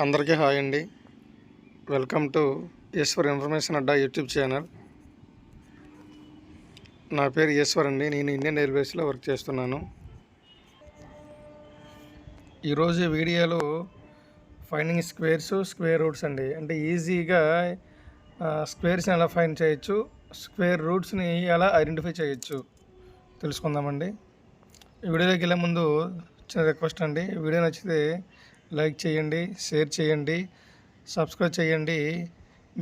అందరికీ హాయ్ అండి. Welcome to Eswar information Adda YouTube channel. నా పేరు ఈశ్వర్ అండి. నేను ఇండియన్ రైల్వేస్లో వర్క్ చేస్తున్నాను. ఈరోజు వీడియోలో ఫైండింగ్ స్క్వేర్స్ స్క్వేర్ రూట్స్ అండి. అంటే ఈజీగా స్క్వేర్స్ని ఎలా ఫైండ్ చేయొచ్చు స్క్వేర్ రూట్స్ని ఎలా ఐడెంటిఫై చేయొచ్చు తెలుసుకుందామండి. వీడియోలోకి వెళ్ళే ముందు చిన్న రిక్వెస్ట్ అండి. వీడియో నచ్చితే లైక్ చేయండి షేర్ చేయండి సబ్స్క్రైబ్ చేయండి.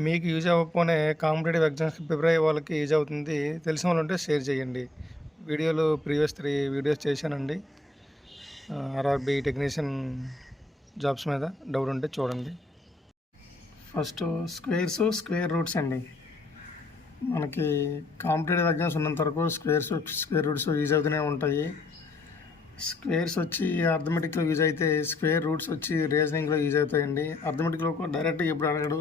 మీకు యూజ్ అవ్వకపోతే కాంపిటేటివ్ ఎగ్జామ్స్కి ప్రిపేర్ అయ్యే వాళ్ళకి యూజ్ అవుతుంది. తెలిసిన వాళ్ళు ఉంటే షేర్ చేయండి. వీడియోలు ప్రీవియస్ త్రీ వీడియోస్ చేశానండి. ఆర్ఆర్బి టెక్నీషియన్ జాబ్స్ మీద డౌట్ ఉంటే చూడండి. ఫస్ట్ స్క్వేర్స్ స్క్వేర్ రూట్స్ అండి. మనకి కాంపిటేటివ్ ఎగ్జామ్స్ ఉన్నంత వరకు స్క్వేర్స్ స్క్వేర్ రూట్స్ యూజ్ అవుతూనే ఉంటాయి. స్క్వేర్స్ వచ్చి అర్థమెటిక్లో యూజ్ అయితే స్క్వేర్ రూట్స్ వచ్చి రీజనింగ్లో యూజ్ అవుతాయండి. అర్థమెటిక్లో డైరెక్ట్గా ఇప్పుడు అడగడు.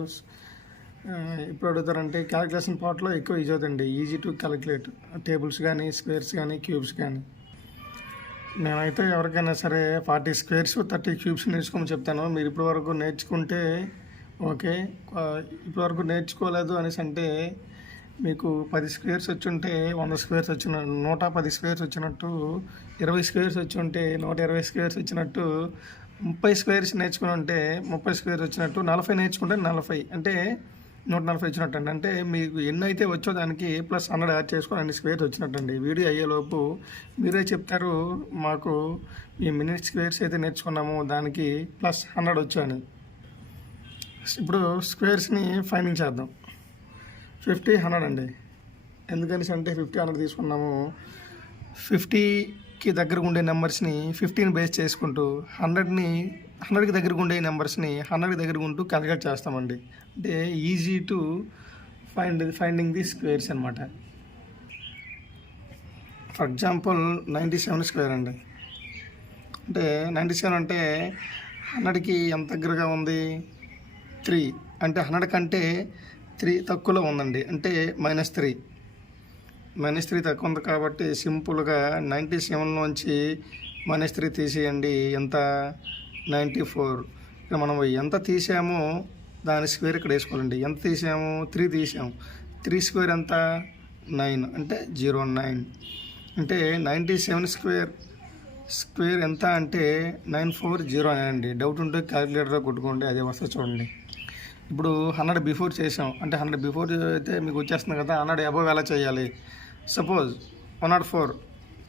ఎప్పుడు అడుగుతారంటే క్యాలిక్యులేషన్ పార్ట్లో ఎక్కువ యూజ్ అవుతుంది ఈజీ టు క్యాలిక్యులేట్. టేబుల్స్ కానీ స్క్వేర్స్ కానీ క్యూబ్స్ కానీ. నేనైతే ఎవరికైనా సరే ఫార్టీ స్క్వేర్స్ థర్టీ క్యూబ్స్ నేర్చుకోమని చెప్తాను. మీరు ఇప్పటి వరకు నేర్చుకుంటే ఓకే. ఇప్పటివరకు ఇప్పటి వరకు నేర్చుకోలేదు అనేసి అంటే మీకు పది స్క్వేర్స్ వచ్చి ఉంటే వంద స్క్వేర్స్ వచ్చిన నూట పది స్క్వేర్స్ వచ్చినట్టు ఇరవై స్క్వేర్స్ వచ్చి ఉంటే నూట ఇరవై స్క్వేర్స్ వచ్చినట్టు ముప్పై స్క్వేర్స్ నేర్చుకుని ఉంటే ముప్పై స్క్వేర్స్ వచ్చినట్టు నలభై నేర్చుకుంటే నలభై. అంటే నూట నలభై వచ్చినట్టండి. అంటే మీకు ఎన్ని అయితే వచ్చో దానికి ప్లస్ హండ్రెడ్ యాడ్ చేసుకొని అన్ని స్క్వేర్స్ వచ్చినట్టండి. వీడియో అయ్యేలోపు మీరే చెప్తారు మాకు ఈ మినిట్ స్క్వేర్స్ అయితే నేర్చుకున్నాము దానికి ప్లస్ హండ్రెడ్ వచ్చాను ఇప్పుడు స్క్వేర్స్ని ఫైండింగ్ చేద్దాం. ఫిఫ్టీ హండ్రెడ్ అండి. ఎందుకని అంటే ఫిఫ్టీ హండ్రెడ్ తీసుకున్నాము. ఫిఫ్టీకి దగ్గరకు ఉండే నెంబర్స్ని ఫిఫ్టీని బేస్ చేసుకుంటూ హండ్రెడ్ని హండ్రెడ్కి దగ్గరకు ఉండే నెంబర్స్ని హండ్రెడ్కి దగ్గరకు ఉంటూ క్యాలిక్యులేట్ చేస్తామండి. అంటే easy to find finding the squares అనమాట for example ninety seven square అండి. అంటే నైంటీ సెవెన్ అంటే హండ్రెడ్కి ఎంత దగ్గరగా ఉంది? త్రీ. అంటే హండ్రెడ్ కంటే త్రీ తక్కువలో ఉందండి. అంటే మైనస్ త్రీ మైనస్ త్రీ తక్కువ ఉంది కాబట్టి సింపుల్గా నైంటీ సెవెన్లోంచి మైనస్ త్రీ తీసేయండి. ఎంత? నైంటీ ఫోర్ ఇక మనం ఎంత తీసామో దాని స్క్వేర్ ఇక్కడ వేసుకోవాలండి. ఎంత తీసాము? త్రీ తీసాము త్రీ స్క్వేర్ ఎంత? నైన్ అంటే జీరో నైన్ అంటే నైంటీ సెవెన్ స్క్వేర్ స్క్వేర్ ఎంత? అంటే నైన్ ఫోర్ జీరో నైన్ అండి. డౌట్ ఉంటే క్యాలిక్యులేటర్లో కొట్టుకోండి. అదే వస్తుంది చూడండి. ఇప్పుడు హండ్రెడ్ బిఫోర్ చేసాం అంటే హండ్రెడ్ బిఫోర్ అయితే మీకు వచ్చేస్తుంది కదా హండ్రెడ్ అబోవ్ ఎలా చేయాలి? సపోజ్ వన్ నాట్ ఫోర్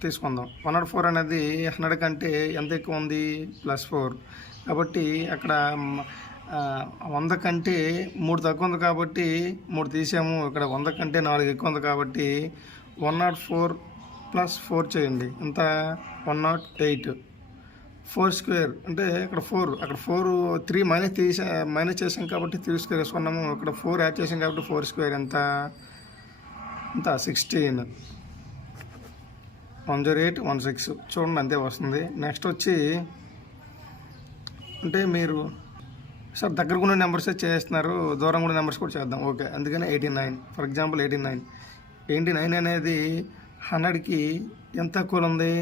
తీసుకుందాం. వన్ నాట్ ఫోర్ అనేది హండ్రెడ్ కంటే ఎంత ఎక్కువ ఉంది? Plus four. కాబట్టి అక్కడ వంద కంటే మూడు తక్కువ ఉంది కాబట్టి మూడు తీసాము. ఇక్కడ వంద కంటే నాలుగు ఎక్కువ ఉంది కాబట్టి one not four plus four చేయండి. ఎంత? One not eight. Four square. అంటే ఇక్కడ ఫోర్. అక్కడ ఫోర్ త్రీ మైనస్ తీసా మైనస్ చేసాం కాబట్టి త్రీ స్క్వేర్ వేసుకున్నాము. ఇక్కడ ఫోర్ యాడ్ చేసాం కాబట్టి ఫోర్ స్క్వేర్. ఎంత? ఎంత? Sixteen one zero eight one six చూడండి అంతే వస్తుంది. నెక్స్ట్ వచ్చి అంటే మీరు సార్ దగ్గరకు ఉన్న నెంబర్స్ చేస్తున్నారు. దూరం కూడా నెంబర్స్ కూడా చేద్దాం. ఓకే. అందుకని eighty nine for example eighty nine eighty nine అనేది హండ్రెడ్కి ఎంత కూల్ ఉంది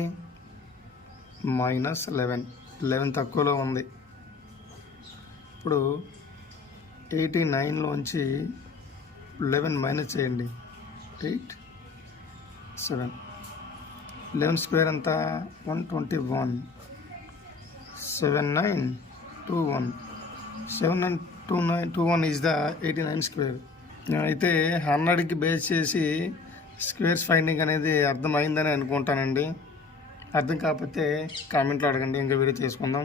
మైనస్ లెవెన్. లెవెన్ తక్కువలో ఉంది. ఇప్పుడు ఎయిటీ నైన్లోంచి లెవెన్ మైనస్ చేయండి. Eight seven. లెవెన్ స్క్వేర్ ఎంత? One twenty one. Seven nine two one. Seven nine two nine two one is the eighty nine square. అయితే హండ్రెడ్కి బేస్ చేసి స్క్వేర్స్ ఫైండింగ్ అనేది అర్థమైందని అనుకుంటానండి. అర్థం కాకపోతే కామెంట్లో అడగండి ఇంకా వీడియో చేసుకుందాం.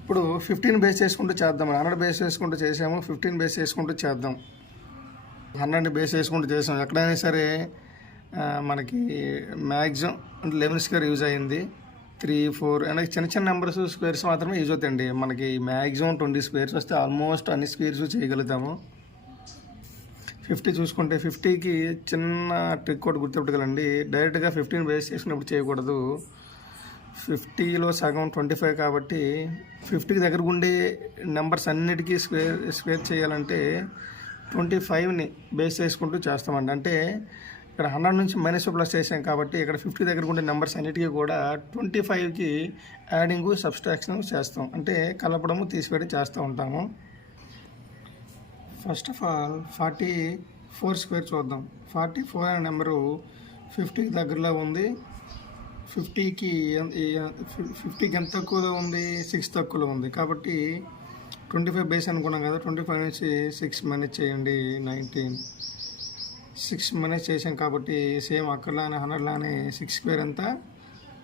ఇప్పుడు ఫిఫ్టీన్ బేస్ చేసుకుంటూ చేద్దాం. హండ్రెడ్ బేస్ చేసుకుంటూ చేసాము ఫిఫ్టీన్ బేస్ చేసుకుంటూ చేద్దాం. హండ్రెడ్ని బేస్ చేసుకుంటూ చేసాం. ఎక్కడైనా సరే మనకి మ్యాక్సిమం అంటే లెవెన్ స్క్వేర్ యూజ్ అయింది. త్రీ ఫోర్ అండ్ చిన్న చిన్న నెంబర్స్ స్క్వేర్స్ మాత్రమే యూజ్ అవుతాయండి. మనకి మ్యాక్సిమం ట్వంటీ స్క్వేర్స్ వస్తే ఆల్మోస్ట్ అన్ని స్క్వేర్స్ చేయగలుగుతాము. ఫిఫ్టీ చూసుకుంటే ఫిఫ్టీకి చిన్న ట్రిక్ ఒకటి గుర్తుపెట్టగలండి డైరెక్ట్గా ఫిఫ్టీన్ బేస్ చేసుకున్నప్పుడు చేయకూడదు. ఫిఫ్టీలో సగం ట్వంటీ ఫైవ్ కాబట్టి ఫిఫ్టీకి దగ్గర ఉండే నెంబర్స్ అన్నిటికీ స్క్వేర్ స్క్వేర్ చేయాలంటే ట్వంటీ ఫైవ్ని బేస్ చేసుకుంటూ చేస్తామండి. అంటే ఇక్కడ హండ్రెడ్ నుంచి మైనస్ ప్లస్ చేసాం కాబట్టి ఇక్కడ ఫిఫ్టీ దగ్గర ఉండే నెంబర్స్ అన్నిటికీ కూడా ట్వంటీ ఫైవ్కి యాడింగ్ సబ్స్ట్రాక్షన్ చేస్తాం. అంటే కలపడము తీసివేయడం చేస్తూ ఉంటాము. First of all forty four square చూద్దాం. ఫార్టీ ఫోర్ అనే నెంబరు ఫిఫ్టీకి దగ్గరలో ఉంది. ఫిఫ్టీకి ఫిఫ్టీకి ఎంత తక్కువలో ఉంది? సిక్స్ తక్కువలో ఉంది. కాబట్టి ట్వంటీ ఫైవ్ బేస్ అనుకున్నాం కదా ట్వంటీ ఫైవ్ నుంచి సిక్స్ మేనేజ్ చేయండి నైన్టీన్. సిక్స్ మేనేజ్ చేసాం కాబట్టి సేమ్ అక్కడలానే హండ్రెడ్లానే సిక్స్ స్క్వేర్ ఎంత?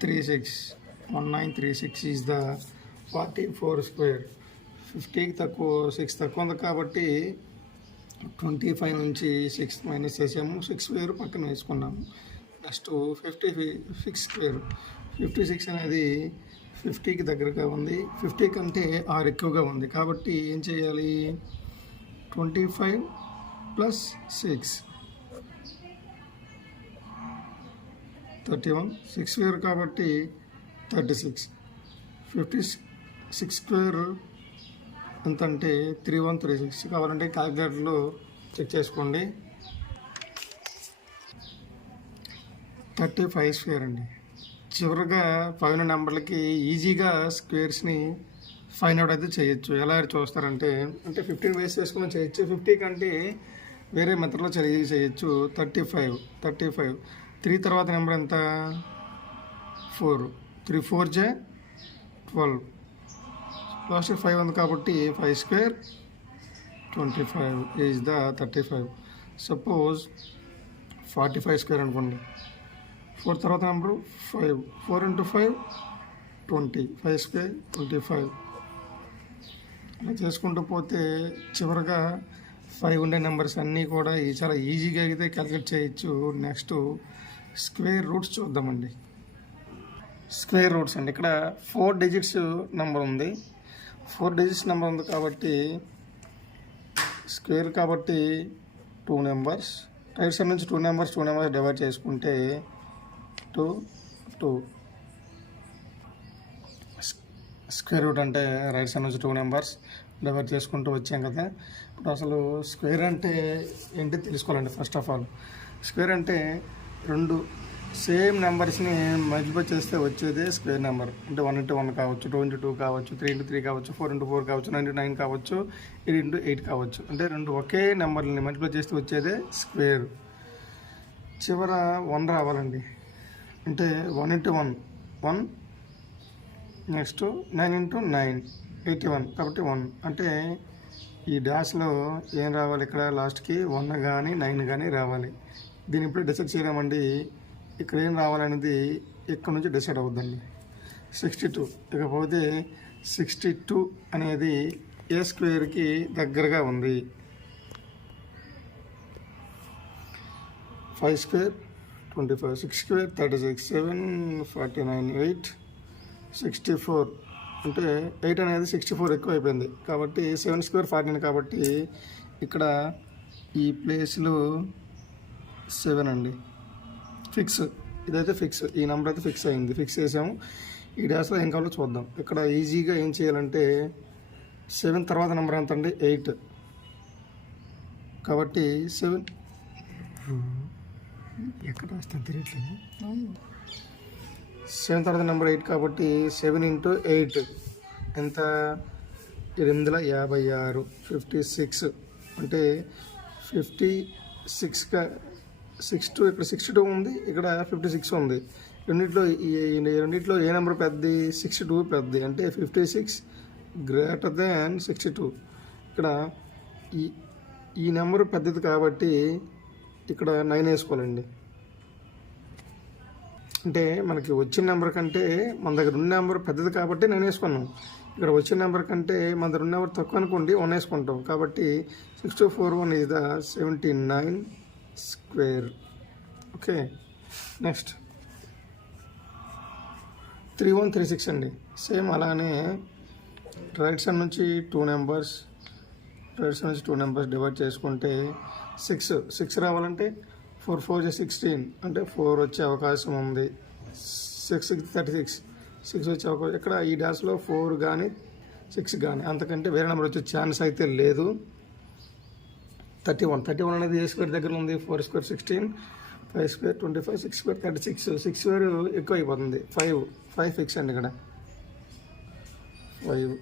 Three six. One nine three six is the forty four square. ఫిఫ్టీకి తక్కువ సిక్స్ తక్కువ ఉంది కాబట్టి ట్వంటీ ఫైవ్ నుంచి సిక్స్ మైనస్ చేసాము. సిక్స్ వేరు పక్కన వేసుకున్నాము. నెక్స్ట్ ఫిఫ్టీ సిక్స్ వేరు. ఫిఫ్టీ సిక్స్ అనేది ఫిఫ్టీకి దగ్గరగా ఉంది. ఫిఫ్టీ కంటే ఆరు ఎక్కువగా ఉంది. కాబట్టి ఏం చేయాలి? Twenty five plus six. Thirty one. Six వేరు కాబట్టి thirty six. Fifty six square ఎంత అంటే త్రీ వన్ త్రీ సిక్స్ కావాలంటే క్యాలిక్యులేటర్లో చెక్ చేసుకోండి. థర్టీ ఫైవ్ స్క్వేర్ అండి. చివరిగా పైన నెంబర్లకి ఈజీగా స్క్వేర్స్ని ఫైన్ అవుట్ అయితే చేయొచ్చు. ఎలా చూస్తారంటే అంటే ఫిఫ్టీన్ వేస్ వేసుకుని చేయొచ్చు. ఫిఫ్టీ కంటే వేరే మెథడ్లో చదివి చేయొచ్చు. Thirty five thirty five. Three తర్వాత నెంబర్ ఎంత? ఫోర్. త్రీ ఫోర్ జే ట్వెల్వ్. లాస్ట్ ఫైవ్ ఉంది కాబట్టి five square twenty five is the thirty five. Suppose forty five square అనుకోండి. ఫోర్ తర్వాత number five. Four into five twenty. Five square twenty five. అలా చేసుకుంటూ పోతే చివరిగా ఫైవ్ ఉండే నెంబర్స్ అన్నీ కూడా చాలా ఈజీగా అయితే క్యాలిక్యులేట్ చేయొచ్చు. నెక్స్ట్ స్క్వేర్ రూట్స్ చూద్దామండి. స్క్వేర్ రూట్స్ అండి. ఇక్కడ ఫోర్ డిజిట్స్ నెంబర్ ఉంది. ఫోర్ డిజిట్స్ నెంబర్ ఉంది కాబట్టి స్క్వేర్ కాబట్టి టూ నెంబర్స్. రైట్ సైడ్ నుంచి two numbers two numbers divide చేసుకుంటే టూ టూ. స్క్వేర్ రూట్ అంటే రైట్ సైడ్ నుంచి టూ నెంబర్స్ డివైడ్ చేసుకుంటూ వచ్చాం కదా. ఇప్పుడు అసలు స్క్వేర్ అంటే ఏంటి తెలుసుకోవాలండి ఫస్ట్ ఆఫ్ ఆల్. స్క్వేర్ అంటే రెండు సేమ్ నెంబర్స్ని మల్టిప్లై చేస్తే వచ్చేదే స్క్వేర్ నెంబర్. అంటే వన్ ఇంటూ వన్ కావచ్చు టూ ఇంటూ టూ కావచ్చు త్రీ ఇంటూ త్రీ కావచ్చు ఫోర్ ఇంటూ ఫోర్ కావచ్చు నైన్ ఇంటూ నైన్ కావచ్చు ఎయిట్ ఇంటూ ఎయిట్ కావచ్చు. అంటే రెండు ఒకే నెంబర్ని మల్టిప్లై చేస్తే వచ్చేదే స్క్వేర్. చివర వన్ రావాలండి. అంటే one into one one next nine into nine eighty one కాబట్టి వన్. అంటే ఈ డాష్లో ఏం రావాలి ఇక్కడ లాస్ట్కి? వన్ కానీ నైన్ కానీ రావాలి. దీని ఇప్పుడు డిసైడ్ చేయలేమండి ఇక్కడ ఏం రావాలనేది ఇక్కడ నుంచి డిసైడ్ అవుద్దండి. Sixty two. ఇకపోతే సిక్స్టీ టూ అనేది ఏ స్క్వేర్కి దగ్గరగా ఉంది? Five square twenty five. Six square thirty six. Seven forty nine. Eight sixty four. అంటే ఎయిట్ అనేది సిక్స్టీ ఫోర్ ఎక్కువ అయిపోయింది కాబట్టి సెవెన్ స్క్వేర్ ఫార్టీ నైన్ కాబట్టి ఇక్కడ ఈ ప్లేస్లో సెవెన్ అండి. ఫిక్స్. ఇదైతే ఫిక్స్. ఈ నెంబర్ అయితే ఫిక్స్ అయింది. ఫిక్స్ చేసాము. ఈ డాష్లో ఏం కావాలో చూద్దాం. ఇక్కడ ఈజీగా ఏం చేయాలంటే సెవెన్ తర్వాత నెంబర్ ఎంత అండి? ఎయిట్. కాబట్టి సెవెన్. ఎక్కడ రాస్తాను తెలియట్లేదు సెవెన్ తర్వాత నెంబర్ ఎయిట్ కాబట్టి సెవెన్ ఇంటూ ఎయిట్. ఎంత? ఎనిమిది వందల యాభై ఆరు. Fifty six. అంటే ఫిఫ్టీ సిక్స్గా సిక్స్ టూ ఇక్కడ సిక్స్టీ టూ ఉంది ఇక్కడ ఫిఫ్టీ సిక్స్ ఉంది. రెండిట్లో ఈ రెండిట్లో ఏ నెంబర్ పెద్దది? సిక్స్టీ టూ పెద్దది. అంటే fifty six greater than sixty two ఇక్కడ ఈ ఈ నెంబర్ పెద్దది కాబట్టి ఇక్కడ నైన్ వేసుకోవాలండి. అంటే మనకి వచ్చిన నెంబర్ కంటే మన దగ్గర ఉన్న నెంబర్ పెద్దది కాబట్టి నేను వేసుకున్నాం. ఇక్కడ వచ్చిన నెంబర్ కంటే మన దగ్గర ఉన్న నెంబర్ తక్కువ అనుకోండి వన్ వేసుకుంటాం. కాబట్టి six two four one is the seventy nine square. Okay next. Three one three six అండి. సేమ్ అలానే రైట్ సైడ్ నుంచి టూ నెంబర్స్ రైట్ సైడ్ నుంచి టూ నెంబర్స్ డివైడ్ చేసుకుంటే సిక్స్. సిక్స్ రావాలంటే ఫోర్ ఫోర్ జే సిక్స్టీన్. అంటే ఫోర్ వచ్చే అవకాశం ఉంది. Six six thirty six. Six వచ్చే అవకాశం ఇక్కడ ఈ డాష్లో ఫోర్ కానీ సిక్స్ కానీ. అంతకంటే వేరే నెంబర్ వచ్చే ఛాన్స్ అయితే లేదు. Thirty one. థర్టీ వన్ అనేది ఏ స్క్వేర్ దగ్గర ఉంది? Four square sixteen five square twenty five six square thirty six. Six square ఎక్కువ అయిపోతుంది ఫైవ్ ఫైవ్ ఫిక్స్ అండి ఇక్కడ. ఫైవ్.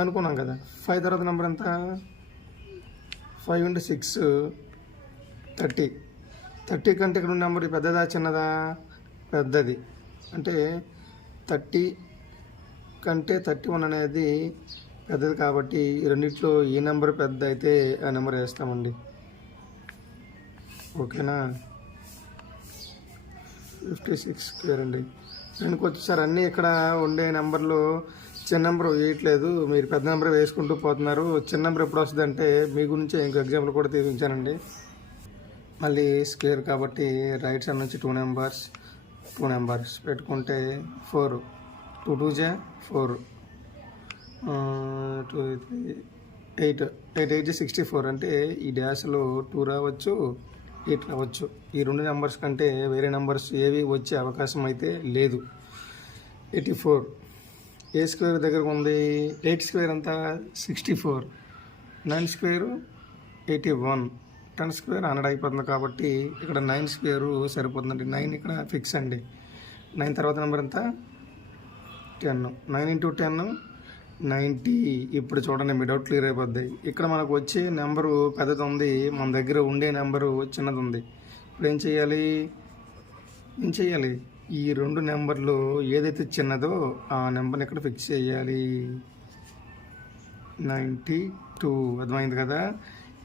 అనుకున్నాం కదా. ఫైవ్ తర్వాత నెంబర్ ఎంత? Five into six thirty. Thirty కంటే ఇక్కడ ఉన్న నెంబర్ పెద్దదా చిన్నదా? పెద్దది. అంటే థర్టీ కంటే థర్టీ వన్ అనేది పెద్దది కాబట్టి ఈ రెండిట్లో ఏ నెంబర్ పెద్ద అయితే ఆ నెంబర్ వేస్తామండి. ఓకేనా? ఫిఫ్టీ సిక్స్ స్క్వేర్ అండి. దానికి వచ్చేసారి అన్నీ ఇక్కడ ఉండే నెంబర్లు చిన్న నెంబర్ వేయట్లేదు. మీరు పెద్ద నెంబర్ వేసుకుంటూ పోతున్నారు. చిన్న నెంబర్ ఎప్పుడు వస్తుంది అంటే మీ గురించి ఇంకో ఎగ్జాంపుల్ కూడా తీపించానండి. మళ్ళీ స్క్వేర్ కాబట్టి రైట్ సైడ్ నుంచి టూ నెంబర్స్ టూ నెంబర్స్ పెట్టుకుంటే ఫోర్. టూ టూ జా four. Two eight eight eight sixty four అంటే ఈ డ్యాష్లో టూ రావచ్చు ఎయిట్ రావచ్చు. ఈ రెండు నెంబర్స్ కంటే వేరే నెంబర్స్ ఏవి వచ్చే అవకాశం అయితే లేదు. Eighty four. ఏ స్క్వేర్ దగ్గర ఉంది? ఎయిట్ స్క్వేర్ అంతా sixty four. Nine square eighty one. Ten square hundred అయిపోతుంది కాబట్టి ఇక్కడ నైన్ స్క్వేర్ సరిపోతుందండి. నైన్ ఇక్కడ ఫిక్స్ అండి. నైన్ తర్వాత నెంబర్ ఎంత? Ten. Nine into ten ninety ఇప్పుడు చూడండి మీ డౌట్ క్లియర్ అయిపోద్ది. ఇక్కడ మనకు వచ్చే నెంబరు పెద్దది ఉంది మన దగ్గర ఉండే నెంబరు చిన్నది ఉంది ఇప్పుడు ఏం చేయాలి? ఏం చేయాలి? ఈ రెండు నెంబర్లు ఏదైతే చిన్నదో ఆ నెంబర్ని ఇక్కడ ఫిక్స్ చేయాలి. Ninety two. అర్థమైంది కదా?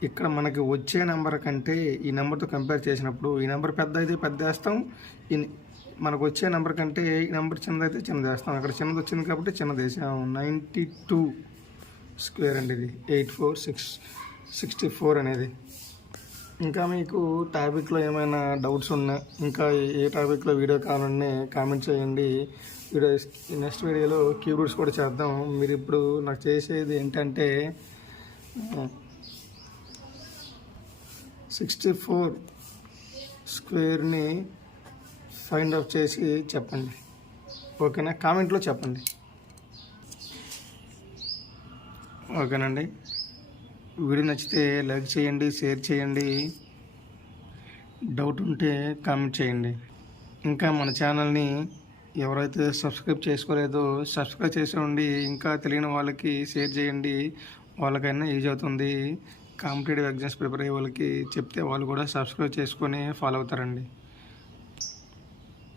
ఇక్కడ మనకి వచ్చే నెంబర్ కంటే ఈ నెంబర్తో కంపేర్ చేసినప్పుడు ఈ నెంబర్ పెద్ద అయితే పెద్ద వేస్తాం. మనకు వచ్చే నెంబర్ కంటే ఈ నెంబర్ చిన్నది అయితే చిన్నది వేస్తాం. అక్కడ చిన్నది వచ్చింది కాబట్టి చిన్నది వేసాము. నైంటీ టూ స్క్వేర్ అండి ఇది. Eight four six sixty four అనేది. ఇంకా మీకు టాపిక్లో ఏమైనా డౌట్స్ ఉన్నా ఇంకా ఏ టాపిక్లో వీడియో కావాలన్నా కామెంట్ చేయండి. వీడియో నెక్స్ట్ వీడియోలో కీబోర్డ్స్ కూడా చేద్దాం. మీరు ఇప్పుడు నాకు చేసేది ఏంటంటే సిక్స్టీ ఫోర్ స్క్వేర్ని ఫైండ్ అవుట్ చేసి చెప్పండి. ఓకేనా? కామెంట్లో చెప్పండి. ఓకేనండి. వీడియో నచ్చితే లైక్ చేయండి షేర్ చేయండి. డౌట్ ఉంటే కామెంట్ చేయండి. ఇంకా మన ఛానల్ని ఎవరైతే సబ్స్క్రైబ్ చేసుకోలేదో సబ్స్క్రైబ్ చేసి ఉండి ఇంకా తెలియని వాళ్ళకి షేర్ చేయండి. వాళ్ళకైనా యూజ్ అవుతుంది. కాంపిటేటివ్ ఎగ్జామ్స్ ప్రిపేర్ అయ్యే వాళ్ళకి చెప్తే వాళ్ళు కూడా సబ్స్క్రైబ్ చేసుకొని ఫాలో అవుతారండి.